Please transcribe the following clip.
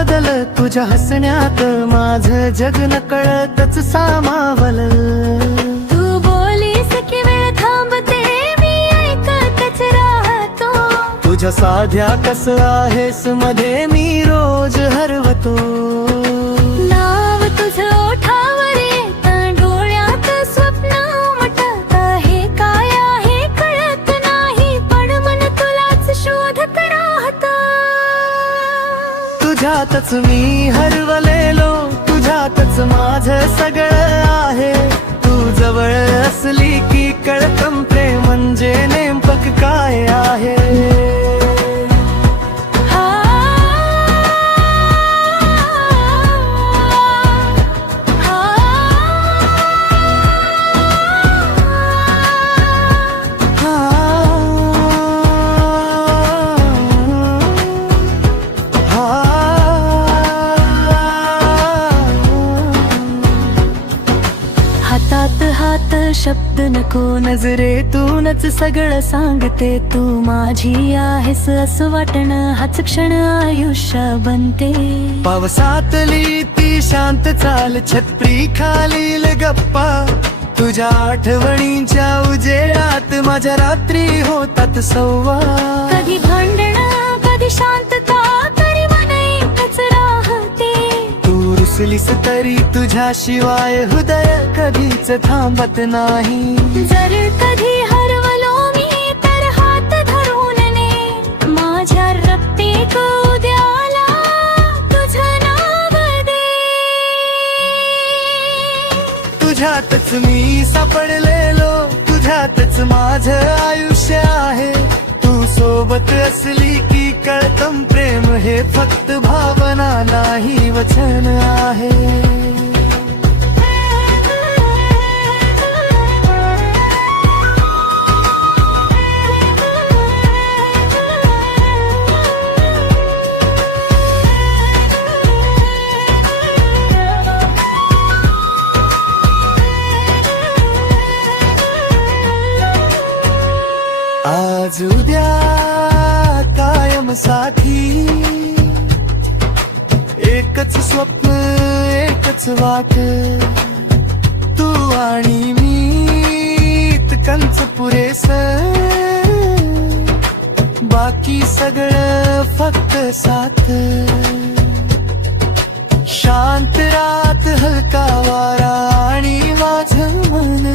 बदल तुझ्या हसण्यात माझं जग नकळतच सामावलं. तू बोलीस की वेळ थांबते मी ऐकतच राहतो. तुझ्या साध्या कसं आहेस मध्ये मी रोज हरवतो. नाव तुझं ओठावर येतं डोळ्यात स्वप्न उमटत आहे. काय आहे कळत नाही पण मन तुलाच शोधत राहत. तुझ्यातच मी हरवलेलो तुझ्यातच माझं सगळं आहे. तू जवळ असली की कळतं प्रेम म्हणजे नेमकं काय आहे. हातात हात शब्द नको नजरेतूनच सगळं सांगते. तू माझी आहेस असं वाटणं हाच क्षण आयुष्य बनते. पावसातली ती शांत चाल छत्री खालील गप्पा तुझ्या आठवणींच्या उजेडात माझ्या रात्री होतात सव्वा. कधी भांडणं कधी शांतता तरी मन एकच राहते. तू रुसलीस तरी तुझ्याशिवाय हृदय कधीच थांबत नाही. जर कधी हरवलो मी तर हात धरून ने माझ्या रक्तीक उद्याला तुझं नाव दे. तुझ्यातच मी सापडलेलो तुझ्यातच माझं आयुष्य आहे. तू सोबत असली की कळतं प्रेम हे फक्त भावना नाही वचन आहे. आज उद्या कायम साथी एकच स्वप्न एकच वाट. तू आणि मी इतकंच पुरेस बाकी सगळं फक्त साथ. शांत रात हलका वारा आणि माझं मन